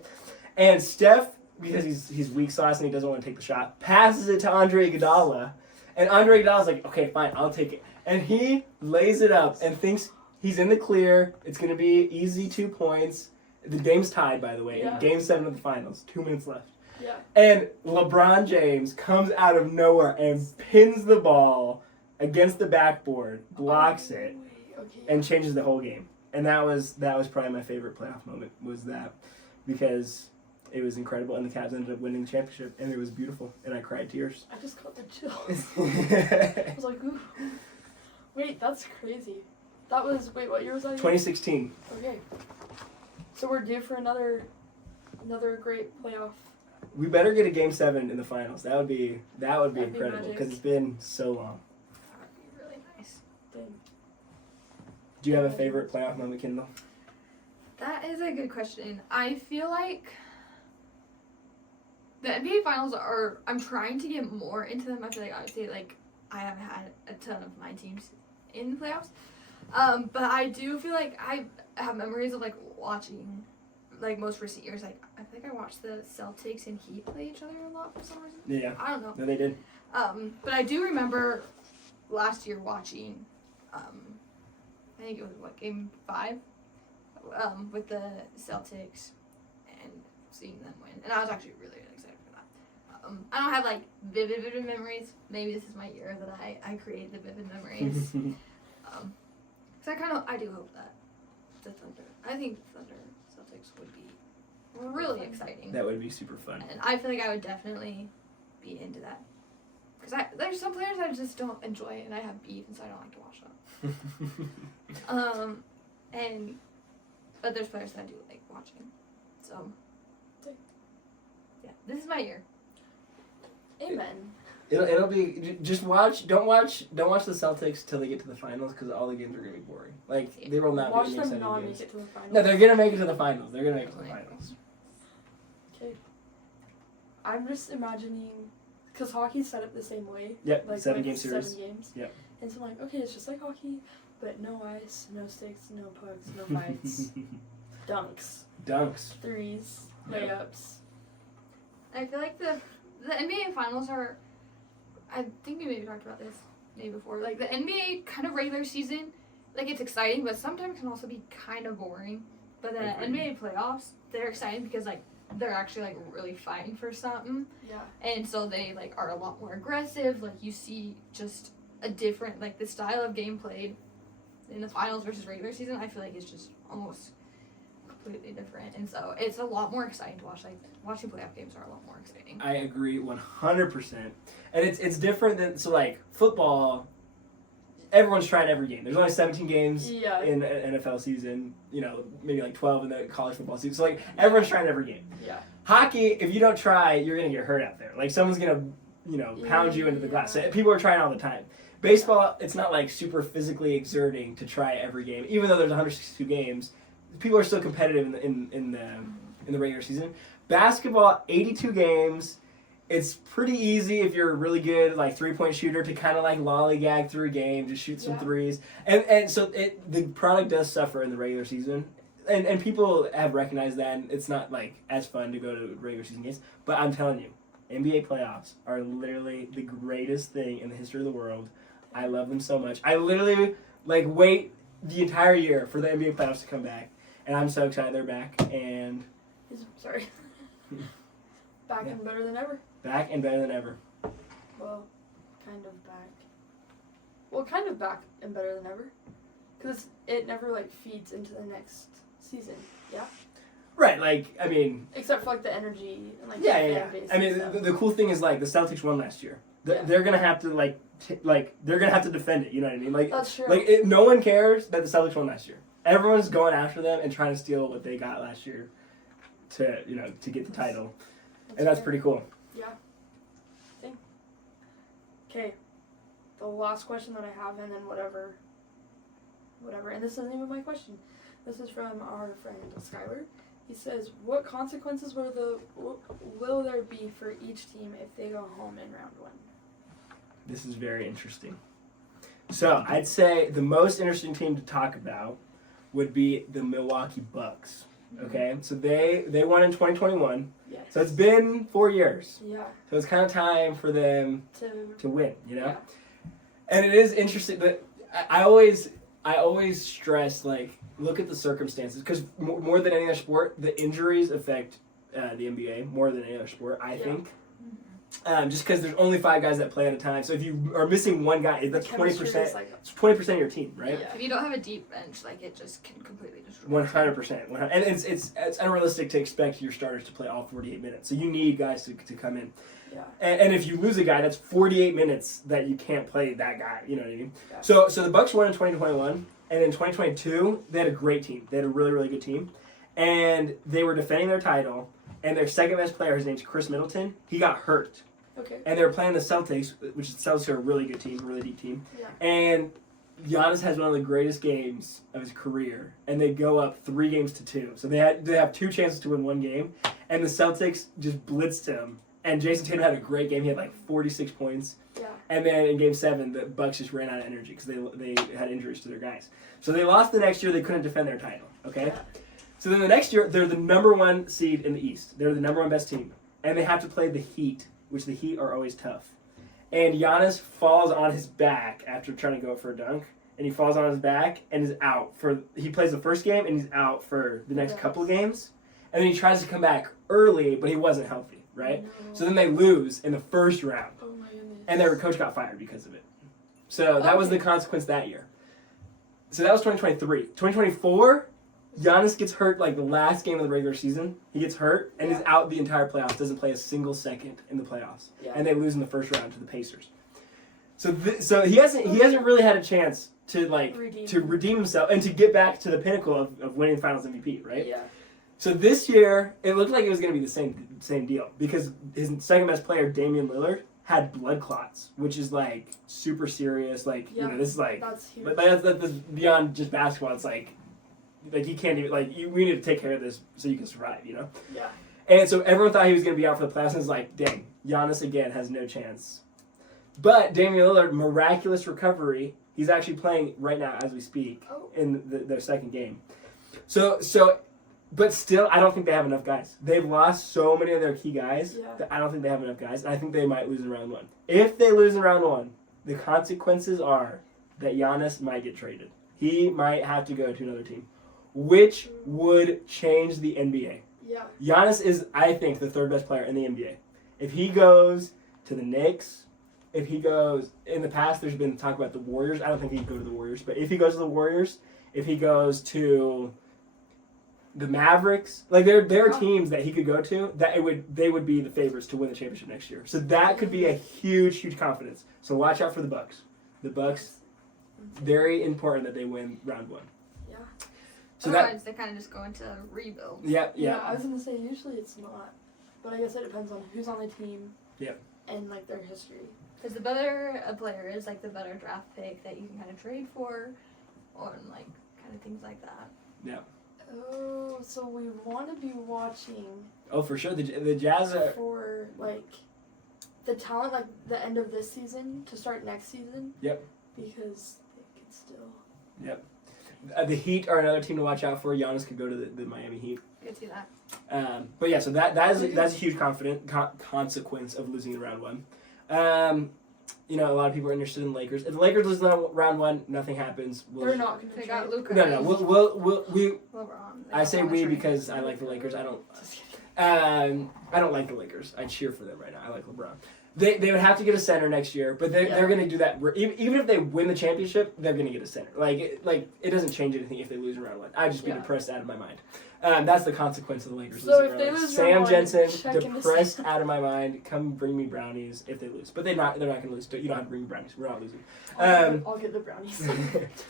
And Steph, because he's weak sauce and he doesn't want to take the shot, passes it to Andre Iguodala. And Andre Iguodala's like, okay, fine, I'll take it. And he lays it up and thinks he's in the clear. It's going to be easy 2 points. The game's tied, by the way. Yeah. Game 7 of the finals. 2 minutes left. Yeah. And LeBron James comes out of nowhere and pins the ball against the backboard, blocks it, Okay. and changes the whole game. And that was probably my favorite playoff moment, was that, because it was incredible, and the Cavs ended up winning the championship, and it was beautiful, and I cried tears. I just got the chills. I was like, ooh. Wait, that's crazy. That was, what year was that? 2016. Okay. So we're due for another great playoff. We better get a game 7 in the finals. That would be That'd be incredible, magic. because it's been so long. That would be really nice. Dang. Do you have a favorite playoff moment, Kendall? That is a good question. I feel like the NBA finals I'm trying to get more into them. I feel like obviously I haven't had a ton of my teams in the playoffs. But I do feel like I have memories of watching most recent years. I feel like I watched the Celtics and Heat play each other a lot for some reason. Yeah. I don't know. No, they did. But I do remember last year watching I think it was game 5 with the Celtics and seeing them win. And I was actually really excited for that. I don't have vivid memories. Maybe this is my year that I create the vivid memories. So I do hope that the Thunder, I think Thunder Celtics would be really exciting. That would be super fun. And I feel like I would definitely be into that. Because there's some players I just don't enjoy and I have beef and so I don't like to watch them. But there's players that I do like watching. So, yeah, this is my year. Amen. It'll be just watch. Don't watch the Celtics till they get to the finals, because all the games are gonna be boring. They will not Watch be them exciting not games. make it to the finals. No, they're gonna make it to the finals. They're gonna make it to the finals. Okay. I'm just imagining, because hockey's set up the same way. Yep, Like 7-game series. 7 games. Yep. And so I'm like, okay, it's just like hockey, but no ice, no sticks, no pucks, no fights, dunks, threes, Yep. layups. I feel like the NBA finals are, I think we maybe talked about this maybe before, the NBA kind of regular season, it's exciting, but sometimes can also be kind of boring. But the Agreed. NBA playoffs, they're exciting because they're actually really fighting for something. Yeah. And so they are a lot more aggressive. You see just a different the style of game played in the finals versus regular season. I feel like it's just almost completely different, and so it's a lot more exciting to watch. Watching playoff games are a lot more exciting. I agree 100%. And it's different than football. Everyone's trying every game. There's only 17 games Yeah. in an NFL season. Maybe 12 in the college football season. So everyone's trying every game. Yeah. Hockey, if you don't try, you're gonna get hurt out there. Someone's gonna pound you into the glass. So people are trying all the time. Baseball, it's not super physically exerting to try every game. Even though there's 162 games, people are still competitive in the regular season. Basketball, 82 games. It's pretty easy if you're a really good 3-point shooter to kind of lollygag through a game, just shoot some threes. And so the product does suffer in the regular season. And people have recognized that, and it's not as fun to go to regular season games. But I'm telling you, NBA playoffs are literally the greatest thing in the history of the world. I love them so much. I literally wait the entire year for the NBA playoffs to come back, and I'm so excited they're back. And Sorry. Back and better than ever. back and better than ever. Well, kind of back. Well, kind of back and better than ever, because it never feeds into the next season. Yeah. Right. I mean. Except for the energy and the Yeah. fan base. I mean, and stuff. the cool thing is the Celtics won last year. They're gonna have to they're gonna have to defend it. You know what I mean? That's true. No one cares that the Celtics won last year. Everyone's going after them and trying to steal what they got last year to get the title, and that's pretty cool. Yeah. Okay. The last question that I have, and then whatever. And this isn't even my question. This is from our friend Skylar. He says, "What consequences will there be for each team if they go home in round 1?" This is very interesting. So I'd say the most interesting team to talk about would be the Milwaukee Bucks. Okay, so they won in 2021. Yes. So it's been 4 years. Yeah. So it's kind of time for them To to win, you know. Yeah. And it is interesting that I always stress, like, look at the circumstances, because more than any other sport, the injuries affect the NBA more than any other sport, I think. Just because there's only 5 guys that play at a time, so if you are missing one guy, that's 20%. Like, It's 20% of your team, right? Yeah. If you don't have a deep bench, like, it just can completely destroy. 100%. And it's unrealistic to expect your starters to play all 48 minutes. So you need guys to come in. Yeah. And if you lose a guy, that's 48 minutes that you can't play that guy. You know what I mean? Yeah. So the Bucks won in 2021, and in 2022 they had a great team. They had a really, really good team, and they were defending their title. And their second best player, his name's Chris Middleton, he got hurt. Okay. And they were playing the Celtics, which the Celtics are a really good team, a really deep team. Yeah. And Giannis has one of the greatest games of his career, and they go up 3-2. So they have 2 chances to win one game, and the Celtics just blitzed him. And Jason Tatum had a great game. He had like 46 points. Yeah. And then in Game 7, the Bucks just ran out of energy because they had injuries to their guys. So they lost the next year. They couldn't defend their title. Okay. Yeah. So then the next year, they're the number 1 seed in the East. They're the number 1 best team, and they have to play the Heat, which the Heat are always tough. And Giannis falls on his back after trying to go for a dunk, and he falls on his back and is out he plays the first game and he's out for the next couple of games, and then he tries to come back early, but he wasn't healthy, right? No. So then they lose in the first round, Oh my goodness. and their coach got fired because of it. So that was the consequence that year. So that was 2023. 2024. Giannis gets hurt like the last game of the regular season. He gets hurt and is out the entire playoffs. Doesn't play a single second in the playoffs, and they lose in the first round to the Pacers. So he hasn't really had a chance to redeem himself and to get back to the pinnacle of winning Finals MVP, right? Yeah. So this year it looked like it was going to be the same deal because his second best player Damian Lillard had blood clots, which is like super serious. Like this is like That's huge. but that's beyond just basketball. It's like you can't even we need to take care of this so you can survive, you know? Yeah. And so everyone thought he was going to be out for the playoffs, and it's like, dang, Giannis again has no chance. But Damian Lillard, miraculous recovery. He's actually playing right now as we speak in their second game. So, but still, I don't think they have enough guys. They've lost so many of their key guys that I don't think they have enough guys, and I think they might lose in round 1. If they lose in round 1, the consequences are that Giannis might get traded. He might have to go to another team, which would change the NBA. Yeah. Giannis is, I think, the 3rd best player in the NBA. If he goes to the Knicks, if he goes, in the past there's been talk about the Warriors. I don't think he'd go to the Warriors, but if he goes to the Warriors, if he goes to the Mavericks, like there are teams that he could go to that they would be the favorites to win the championship next year. So that could be a huge confidence. So watch out for the Bucks. The Bucks, very important that they win round 1. Yeah. So otherwise, they kind of just go into rebuild. Yeah. I was gonna say usually it's not, but I guess it depends on who's on the team. Yep. And like their history. Because the better a player is, like the better draft pick that you can kind of trade for, or like kind of things like that. Yeah. Oh, so we want to be watching. Oh, for sure. The Jazz are for like the talent, like the end of this season to start next season. Yep. Because they could still. Yep. The Heat are another team to watch out for. Giannis could go to the Miami Heat. Good to see that. But yeah, so that's a huge consequence of losing in round 1. A lot of people are interested in the Lakers. If the Lakers lose in round 1, nothing happens. They're not going to. They got Luka. No. We. LeBron. I say we because I like the Lakers. I don't. I don't like the Lakers. I cheer for them right now. I like LeBron. They would have to get a center next year, but they're going to do that. Even if they win the championship, they're going to get a center. It doesn't change anything if they lose in round 1. I'd just be depressed out of my mind. That's the consequence of the Lakers So losing. if they lose Sam round 1, Jensen, check in the depressed out of my mind. Come bring me brownies if they lose, but they're not going to lose. You don't have to bring me brownies. We're not losing. I'll get the brownies.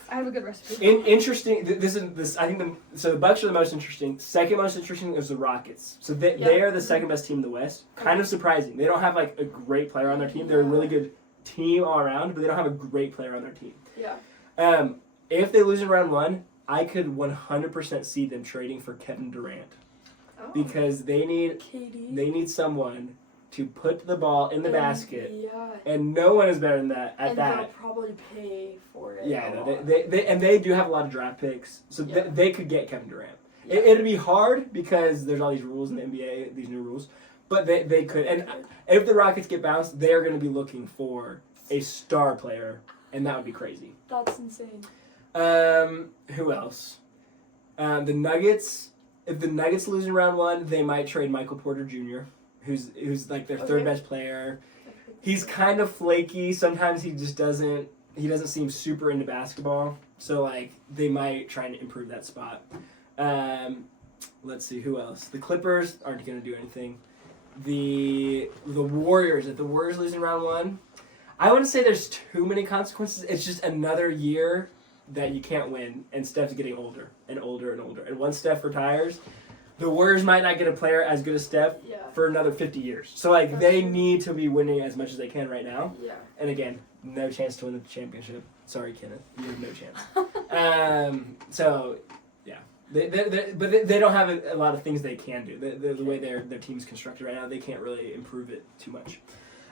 I have a good recipe. Interesting. I think the Bucks are the most interesting. Second most interesting is the Rockets. So they are the second best team in the West. Kind of surprising. They don't have like a great player on their team. They're a really good team all around, but they don't have a great player on their team. Yeah. If they lose in round 1, I could 100% see them trading for Kevin Durant because they need someone to put the ball in the basket, and no one is better than that at that. They'll probably pay for it. Yeah, they do have a lot of draft picks, so they could get Kevin Durant. Yeah. It'd be hard because there's all these rules in the NBA, these new rules. But they could. And if the Rockets get bounced, they're going to be looking for a star player, and that would be crazy. That's insane. Who else? The Nuggets. If the Nuggets lose in round 1, they might trade Michael Porter Jr., who's like their third best player. He's kind of flaky. Sometimes he just doesn't seem super into basketball. So like they might try and improve that spot. Let's see who else. The Clippers aren't going to do anything. The Warriors. If the Warriors lose in round 1, I wouldn't say there's too many consequences. It's just another year that you can't win, and Steph's getting older and older and older. And once Steph retires, the Warriors might not get a player as good as Steph for another 50 years. So like they need to be winning as much as they can right now. Yeah. And again, no chance to win the championship. Sorry, Kenneth, you have no chance. So yeah, they don't have a lot of things they can do. The way their team's constructed right now, they can't really improve it too much.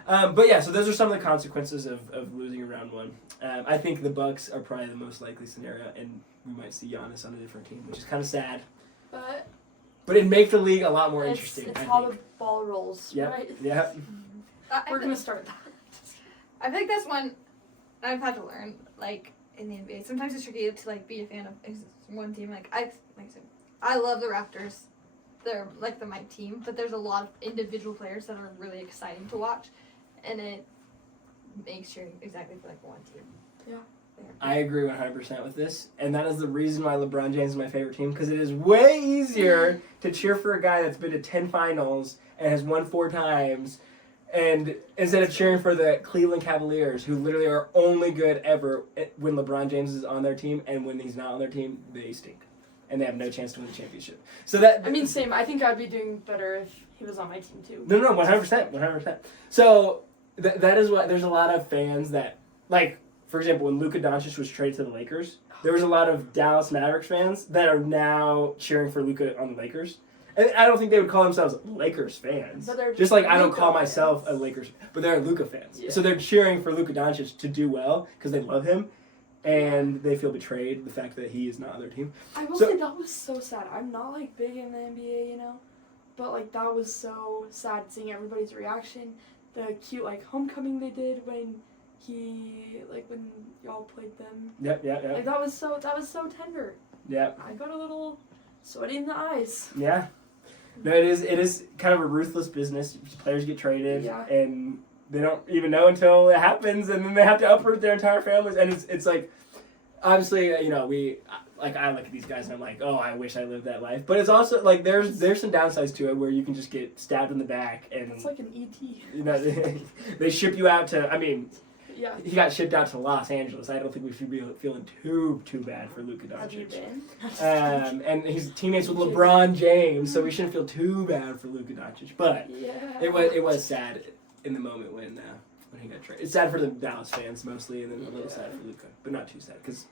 But yeah, so those are some of the consequences of losing in round 1. I think the Bucks are probably the most likely scenario, and we might see Giannis on a different team, which is kind of sad. But it'd make the league a lot more interesting. It's how the ball rolls, right? Yeah. We're going to start that. I think that's one I've had to learn, like, in the NBA. Sometimes it's tricky to, like, be a fan of one team. Like I said, I love the Raptors. They're, like, my team. But there's a lot of individual players that are really exciting to watch. And it makes cheering exactly for, like, one team. Yeah. I agree 100% with this, and that is the reason why LeBron James is my favorite team, because it is way easier to cheer for a guy that's been to 10 finals and has won 4 times, and instead of cheering for the Cleveland Cavaliers, who literally are only good ever when LeBron James is on their team, and when he's not on their team, they stink, and they have no chance to win the championship. So that, I mean, same. I think I'd be doing better if he was on my team too. No, 100%. So that is what, there's a lot of fans that, like, for example, when Luka Doncic was traded to the Lakers, there was a lot of Dallas Mavericks fans that are now cheering for Luka on the Lakers. And I don't think they would call themselves Lakers fans. But they're just like I don't Luka call myself fans. a Lakers, but they're Luka fans. Yeah. So they're cheering for Luka Doncic to do well because they love him, and they feel betrayed the fact that he is not on their team. I will say that was so sad. I'm not like big in the NBA, you know, but like that was so sad seeing everybody's reaction. The cute like homecoming they did when when y'all played them. Yep. Like that was so tender. Yep. I got a little sweaty in the eyes. Yeah. No, it is kind of a ruthless business. Players get traded, and they don't even know until it happens, and then they have to uproot their entire families. And it's like, obviously, you know, I look at these guys and I'm like, oh, I wish I lived that life. But it's also like there's some downsides to it where you can just get stabbed in the back, and it's like an ET. You know, they ship you out to. I mean. Yeah. He got shipped out to Los Angeles. I don't think we should be feeling too bad for Luka Have you Doncic. been? And he's teammates with LeBron James, so we shouldn't feel too bad for Luka Doncic. But it was sad in the moment when he got traded. It's sad for the Dallas fans mostly, and then a little sad for Luka, but not too sad because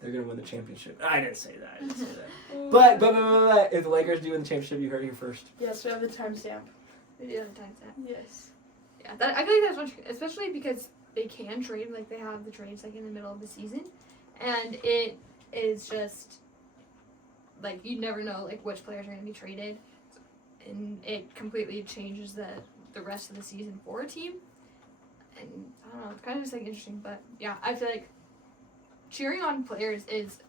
they're gonna win the championship. I didn't say that. But if the Lakers do win the championship, you heard it here first. Yes, we have the timestamp. We do have the timestamp. Yes. Yeah, I think that's much, especially because they can trade, like they have the trades like in the middle of the season, and it is just like you never know like which players are going to be traded, and it completely changes the rest of the season for a team. And I don't know, it's kind of just like interesting, but yeah, I feel like cheering on players is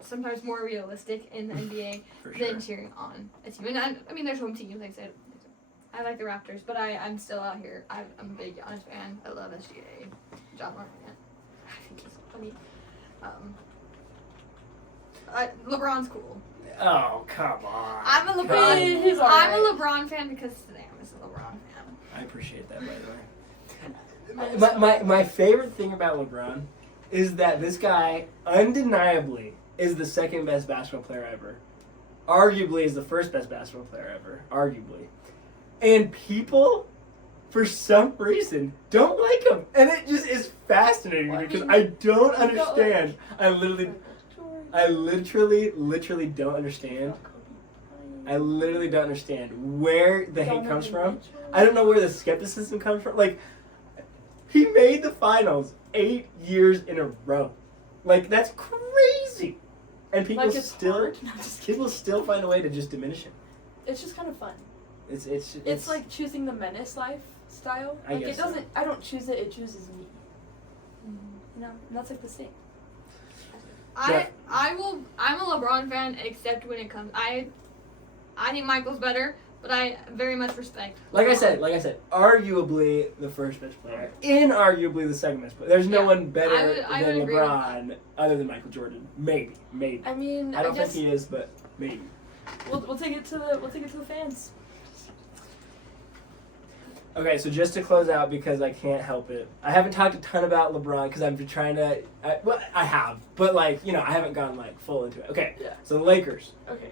sometimes more realistic in the NBA than cheering on a team. And I mean, there's home teams, like I said. I like the Raptors, but I'm still out here. I'm a big Giannis fan. I love SGA. John Morant. I think he's so funny. LeBron's cool. Oh, come on. I'm a LeBron. He's all right. I'm a LeBron fan because Sam is a LeBron fan. I appreciate that, by the way. My favorite thing about LeBron is that this guy undeniably is the second best basketball player ever. Arguably is the first best basketball player ever. Arguably. And people, for some reason, don't like him. And it just is fascinating because I don't understand. I literally don't understand. I literally don't understand where the hate comes from. I don't know where the skepticism comes from. Like, he made the finals 8 years in a row. Like, that's crazy. And people Like, it's still hard. No, just kidding. people still find a way to just diminish it. It's just kind of fun. It's like choosing the menace lifestyle. I Like guess it doesn't. I don't choose it. It chooses me. You know, and that's like the same. I'm a LeBron fan, except when it comes. I think Michael's better, but I very much respect. like I LeBron. said, arguably the first best player, inarguably the second best player. There's no Yeah, one better I would than agree with LeBron other than Michael Jordan. Maybe. I mean, I don't guess think he is, but maybe. we'll take it to the fans. Okay, so just to close out, because I can't help it, I haven't talked a ton about LeBron because I'm trying to. I have, but I haven't gone full into it. Okay, Yeah. so the Lakers. Okay.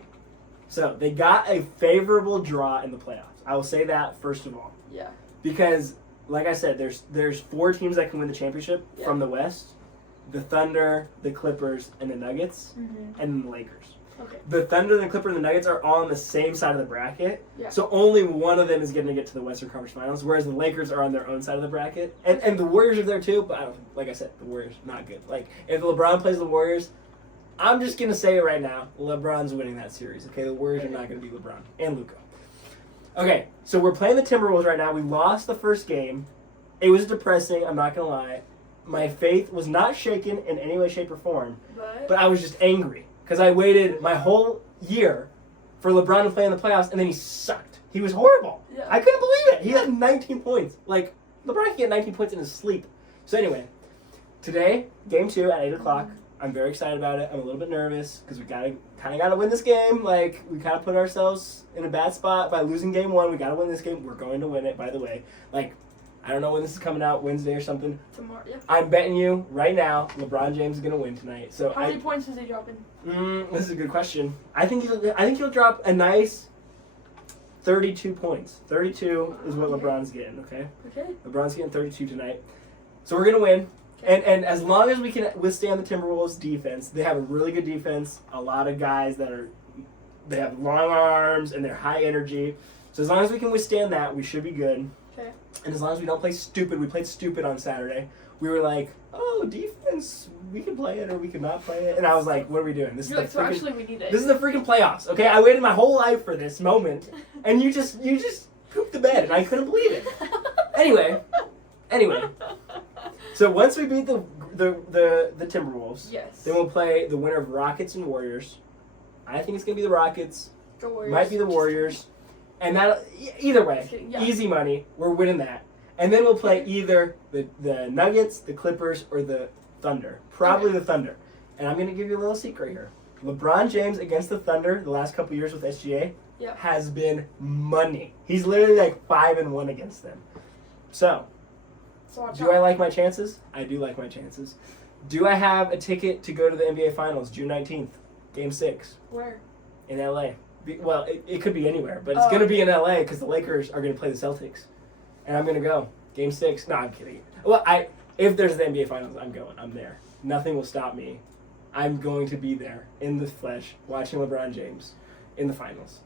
So they got a favorable draw in the playoffs. I will say that first of all, Yeah. because like I said, there's 4 teams that can win the championship Yeah. from the West: the Thunder, the Clippers, and the Nuggets, Mm-hmm. and then the Lakers. Okay. The Thunder, the Clippers, and the Nuggets are all on the same side of the bracket. Yeah. So only one of them is going to get to the Western Conference Finals, whereas the Lakers are on their own side of the bracket. And the Warriors are there too, but like I said, the Warriors not good. If LeBron plays the Warriors, I'm just going to say it right now, LeBron's winning that series. Okay, the Warriors are not going to be LeBron and Luka. Okay, so we're playing the Timberwolves right now. We lost the first game. It was depressing, I'm not going to lie. My faith was not shaken in any way, shape, or form, but I was just angry. Because I waited my whole year for LeBron to play in the playoffs, and then he sucked. He was horrible. Yeah. I couldn't believe it. He had 19 points. LeBron can get 19 points in his sleep. So anyway, today, game 2 at 8 o'clock. I'm very excited about it. I'm a little bit nervous because we kind of got to win this game. We kind of put ourselves in a bad spot by losing game 1. We got to win this game. We're going to win it, by the way. I don't know when this is coming out, Wednesday or something. Tomorrow. Yeah. I'm betting you right now, LeBron James is going to win tonight. So How many points is he dropping? This is a good question. I think he'll drop a nice 32 points. 32 is what Okay. LeBron's getting. Okay, Okay. LeBron's getting 32 tonight, so we're gonna win. And as long as we can withstand the Timberwolves' defense, they have a really good defense. A lot of guys they have long arms and they're high energy. So as long as we can withstand that, we should be good. Okay. And as long as we don't play stupid, we played stupid on Saturday. We were like, oh, defense, we can play it or we can not play it. And I was like, what are we doing? This You're is like, so actually we need it. this is the freaking playoffs, okay? I waited my whole life for this moment, and you just pooped the bed, and I couldn't believe it. Anyway, so once we beat the Timberwolves, Yes. then we'll play the winner of Rockets and Warriors. I think it's gonna be the Rockets. The Warriors. Might be the Warriors, and that either way, Just kidding, yeah. easy money. We're winning that, and then we'll play either the Nuggets, the Clippers, or the Thunder. Probably Okay. the Thunder. And I'm gonna give you a little secret here. LeBron James against the Thunder the last couple years with SGA Yeah. has been money. He's literally 5-1 against them. So, So watch do out. I like my chances? I do like my chances. Do I have a ticket to go to the NBA Finals June 19th, Game 6 Where? in LA? Well, it could be anywhere, but it's Oh, going to be in LA because the Lakers are going to play the Celtics. And I'm going to go. Game 6. No, I'm kidding. Well, if there's the NBA Finals, I'm going. I'm there. Nothing will stop me. I'm going to be there in the flesh watching LeBron James in the finals.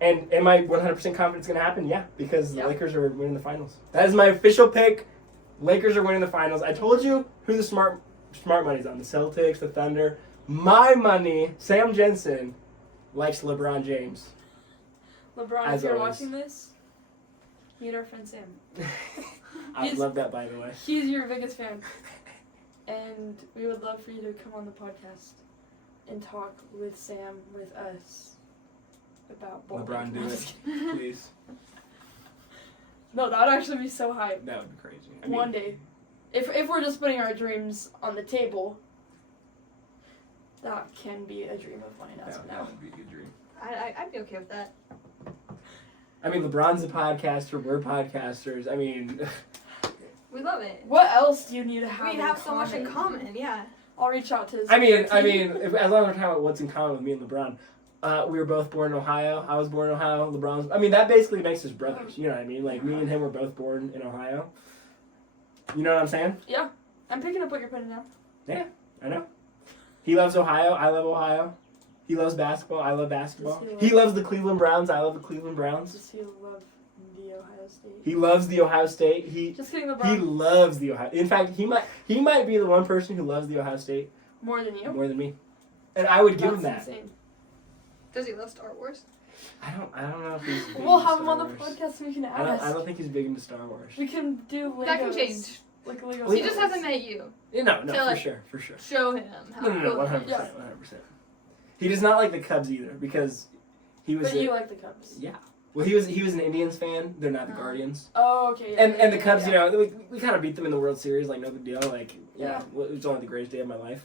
And am I 100% confident it's going to happen? Yeah, because the Yeah. Lakers are winning the finals. That is my official pick. Lakers are winning the finals. I told you who the smart money's on. The Celtics, the Thunder. My money, Sam Jensen, likes LeBron James. LeBron, As if you're always. watching this, meet our friend Sam. I He's- love that, by the way. He's your biggest fan. And we would love for you to come on the podcast and talk with Sam, with us, about bowling. LeBron, do I'm it, just kidding. please. No, that would actually be so hype. That would be crazy. One day. If we're just putting our dreams on the table, that can be a dream of mine as of that now. would be a good dream. I'd be okay with that. I mean, LeBron's a podcaster. We're podcasters. I mean, We love it. What else do you need to have We in have so much in common? common, yeah. I'll reach out to his I mean, team. as long as we're talking about what's in common with me and LeBron, we were both born in Ohio. I was born in Ohio. LeBron's. I mean, that basically makes us brothers. You know what I mean? Like me and him were both born in Ohio. You know what I'm saying? Yeah. I'm picking up what you're putting down. I know. He loves Ohio. I love Ohio. He loves basketball. I love basketball. Does he He loves the Cleveland Browns. I love the Cleveland Browns. Does he love the Ohio State? He loves the Ohio State. Just kidding, He LeBron. loves the Ohio. In fact, he might be the one person who loves the Ohio State More than you. more than me. And I would give him That's that. insane. Does he love Star Wars? I don't know if he's big We'll into have him Star on the Wars. podcast so we can I ask. don't think he's big into Star Wars. We can do Legos. That can change. Like Legos. He just hasn't met you. Yeah, no, So, for like, sure. Show him how No, cool 100%, it is. 100%. He does not like the Cubs either because he was. But you like the Cubs. Yeah. Well, he was an Indians fan. They're not the Oh. Guardians. Oh, okay. Yeah, And the Cubs, yeah. you know, we kind of beat them in the World Series, like no big deal. Like Yeah. it was only the greatest day of my life.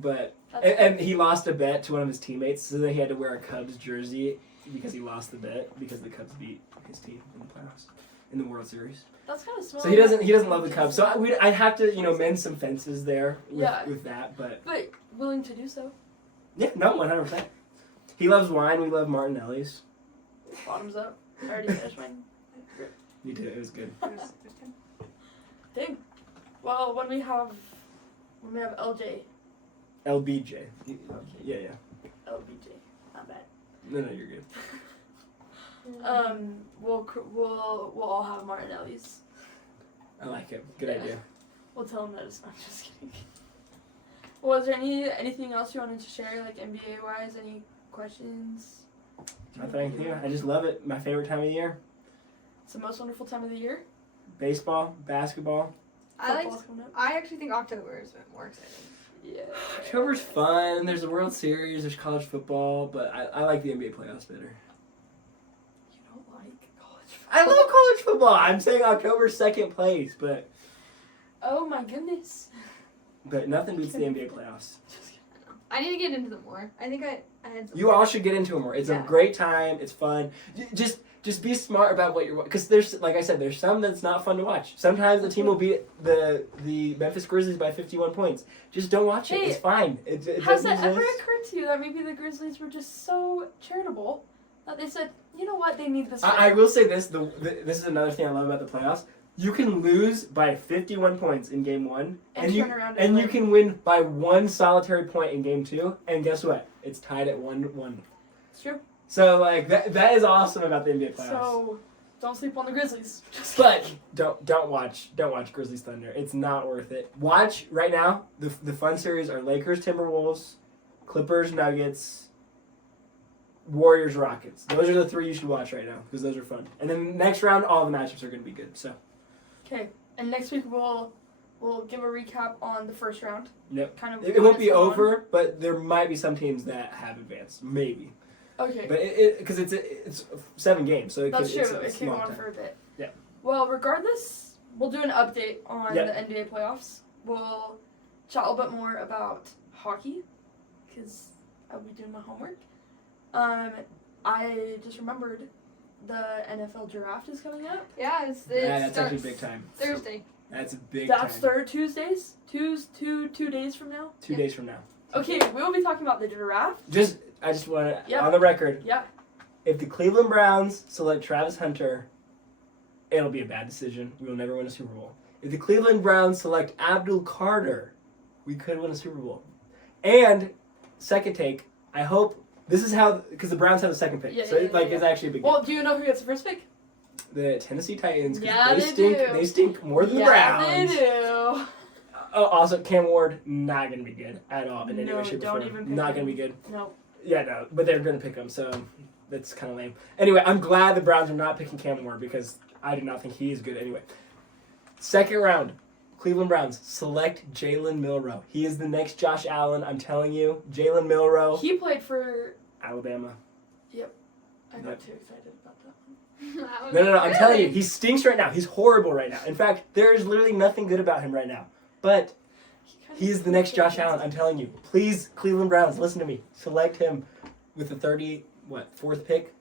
But That's and he lost a bet to one of his teammates, so then he had to wear a Cubs jersey because he lost the bet because the Cubs beat his team in the playoffs in the World Series. That's kind of small. So he doesn't love the Cubs. So I'd have to mend some fences there Yeah. with that, but But willing to do so. yeah, no, 100%. He loves wine. We love Martinelli's. Bottoms up. I already finished mine. Me too. It was good. Dang. Well, when we have LJ, LBJ. Yeah. LBJ, not bad. No, you're good. We'll all have Martinelli's. I like it. Good Yeah. idea. We'll tell him that it's not. Just kidding. Well, is there anything else you wanted to share, like NBA wise? Any questions? No, thank you. I just love it. My favorite time of year. It's the most wonderful time of the year. Baseball, basketball. Football's coming up. I actually think October is more exciting. Yeah. October's fun. There's the World Series. There's college football, but I like the NBA playoffs better. You don't like college football? I love college football. I'm saying October's second place, but Oh my goodness. nothing beats the NBA playoffs. I need to get into them more. I think I had some. You all should get into it more. It's a Yeah. great time. It's fun. Just be smart about what you're, because there's, like I said, there's some that's not fun to watch. Sometimes the team will beat the Memphis Grizzlies by 51 points. Just don't watch it. Hey, It's fine. It Has doesn't it ever exist. occurred to you that maybe the Grizzlies were just so charitable that they said, you know what, they need this. I will say this. This is another thing I love about the playoffs. You can lose by 51 points in game one, And you turn around and and you win. can win by one solitary point in game two. And guess what? It's tied at 1-1. It's true. So like that is awesome about the NBA playoffs. So don't sleep on the Grizzlies. Just But kidding. don't watch Grizzlies Thunder. It's not worth it. Watch right now. The fun series are Lakers Timberwolves, Clippers Nuggets, Warriors Rockets. Those are the three you should watch right now because those are fun. And then next round, all the matchups are going to be good. So Okay, and next week we'll give a recap on the first round. Yep. Kind of. it won't be what it's on. over, but there might be some teams that have advanced, maybe. Okay. But it because it's 7 games, so That's true. it's It a can go long on time. for a bit. Yeah. Well, regardless, we'll do an update on Yep. the NBA playoffs. We'll chat a little bit more about hockey because I'll be doing my homework. I just remembered the NFL draft is coming up. Yeah, Yeah, that's starts actually big time. Thursday. That's a big That's time. third Tuesdays. Two days from now. 2 days from now. Okay, we will be talking about the draft. I just want to, Yep. on the record, Yeah. if the Cleveland Browns select Travis Hunter, it'll be a bad decision. We will never win a Super Bowl. If the Cleveland Browns select Abdul Carter, we could win a Super Bowl. And, second take, I hope, this is how, because the Browns have the second pick. Yeah, so yeah, it's actually a big Well, do you know who gets the first pick? deal. The Tennessee Titans, 'cause Yeah, they stink. do. They stink more than the Yeah, Browns. they do. Oh, also, Cam Ward, not going to be good at all in any No, way, shape, or don't form. even pick Not him. going to be good. No. Yeah, no, but they're going to pick him, so that's kind of lame. Anyway, I'm glad the Browns are not picking Cam Ward because I do not think he is good anyway. Second round, Cleveland Browns select Jalen Milroe. He is the next Josh Allen, I'm telling you. Jalen Milroe, He played for. Alabama. I got Yep. too excited about that one. No, I'm telling you, he stinks right now. He's horrible right now. In fact, there is literally nothing good about him right now. But he is the next Josh Allen, I'm telling you. Please, Cleveland Browns, listen to me. Select him with the fourth pick?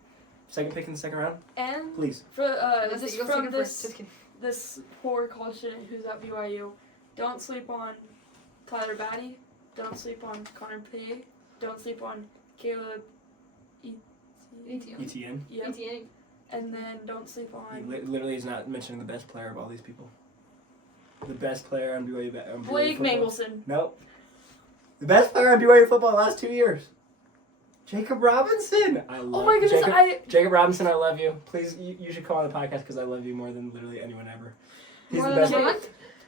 Second pick in the second round? And Please. for That's this it, you'll from take it first. Just kidding. this poor college student who's at BYU, don't sleep on Tyler Batty. Don't sleep on Connor Pay. Don't sleep on Caleb ETN. ETN. Yep. ETN. And then don't sleep He on literally is not mentioning the best player of all these people. The best player on BYU, Blake football. Mangleson. Nope. The best player on BYU football the last 2 years. Jacob Robinson. I love Oh my goodness, Jacob Robinson, I love you. Please, you should call on the podcast because I love you more than literally anyone ever. He's More the than best. anyone?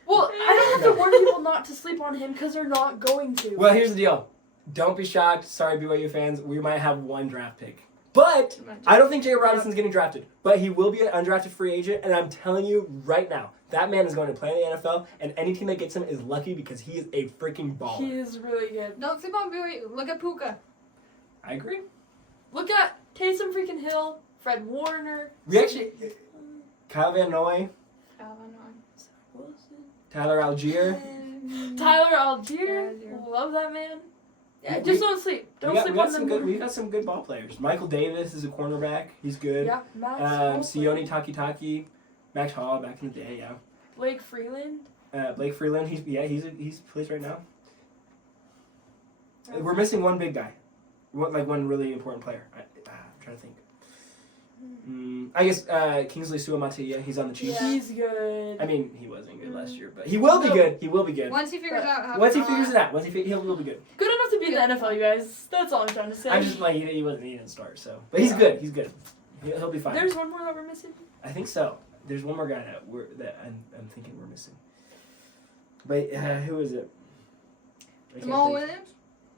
Well, I don't have to warn people not to sleep on him because they're not going to. Well, here's the deal. Don't be shocked. Sorry, BYU fans. We might have one draft pick. But I don't think Jay Robinson's getting drafted. But he will be an undrafted free agent. And I'm telling you right now, that man is going to play in the NFL. And any team that gets him is lucky because he is a freaking baller. He is really good. Don't sleep on BYU. Look at Puka. I agree. Look at Taysom freaking Hill, Fred Warner. We actually... Kyle Van Noy, Wilson. Tyler Algier. Tyler Algier. Algier. Love that man. Yeah, We- just don't sleep. Don't sleep on them. We got some good ball players. Michael Davis is a cornerback. He's good. Yeah, Max. Sione Takitaki, Max Hall back in the day. Yeah. Blake Freeland. Blake Freeland. He's plays right now. We're missing one big guy, one really important player. I'm trying to think. I guess Kingsley Suamataia. He's on the Chiefs. Yeah. He's good. I mean, he wasn't good last year, but he will be good. He will be good. Once he figures out how Once he figures it out, he will be good. Good enough to be in the NFL, you guys. That's all I'm trying to say. I'm just like he didn't start, so but he's good. He's good. He'll be fine. There's one more that we're missing. I think so. There's one more guy that I'm thinking we're missing. But who is it? I can't Jamal think. Williams.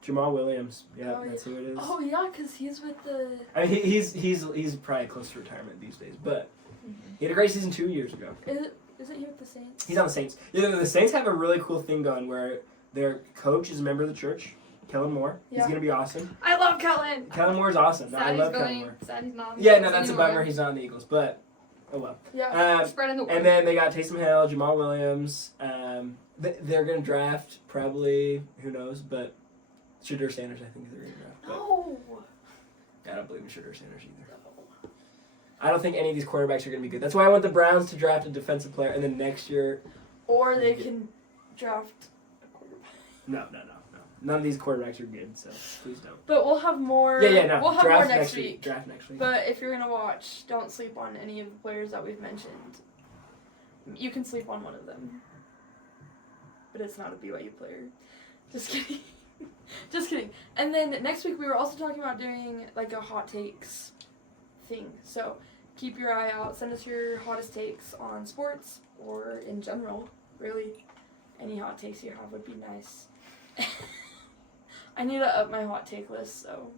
Jamal Williams. Yeah, Oh, that's who it is. Oh yeah, because he's with the. I mean, he's probably close to retirement these days, but he had a great season 2 years ago. Isn't he with the Saints? He's on the Saints. Yeah, the Saints have a really cool thing going where their coach is a member of the church, Kellen Moore. Yeah. He's gonna be awesome. I love Kellen. Kellen Moore is awesome. Sad I he's love Kellen going. Moore. Sad he's not. Yeah, no, that's a anymore. bummer. He's not on the Eagles, but oh well. Yeah. Spreading the word. And then they got Taysom Hill, Jamal Williams. They're gonna draft probably, who knows, but Shadur Sanders, I think they're gonna draft. But No. I don't believe in Shadur Sanders either. I don't think any of these quarterbacks are gonna be good. That's why I want the Browns to draft a defensive player, and then next year. Or they can draft a quarterback. No. None of these quarterbacks are good, so please don't. But we'll have more. Yeah, no. We'll have draft more next week. Draft next week. But if you're gonna watch, don't sleep on any of the players that we've mentioned. You can sleep on one of them, but it's not a BYU player. Just kidding. Just kidding. And then next week we were also talking about doing like a hot takes thing. So keep your eye out. Send us your hottest takes on sports or in general. Really, any hot takes you have would be nice. I need to up my hot take list. So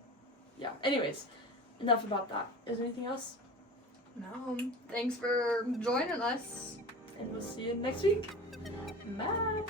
yeah. Anyways, enough about that. Is there anything else? No. Thanks for joining us. And we'll see you next week. Bye.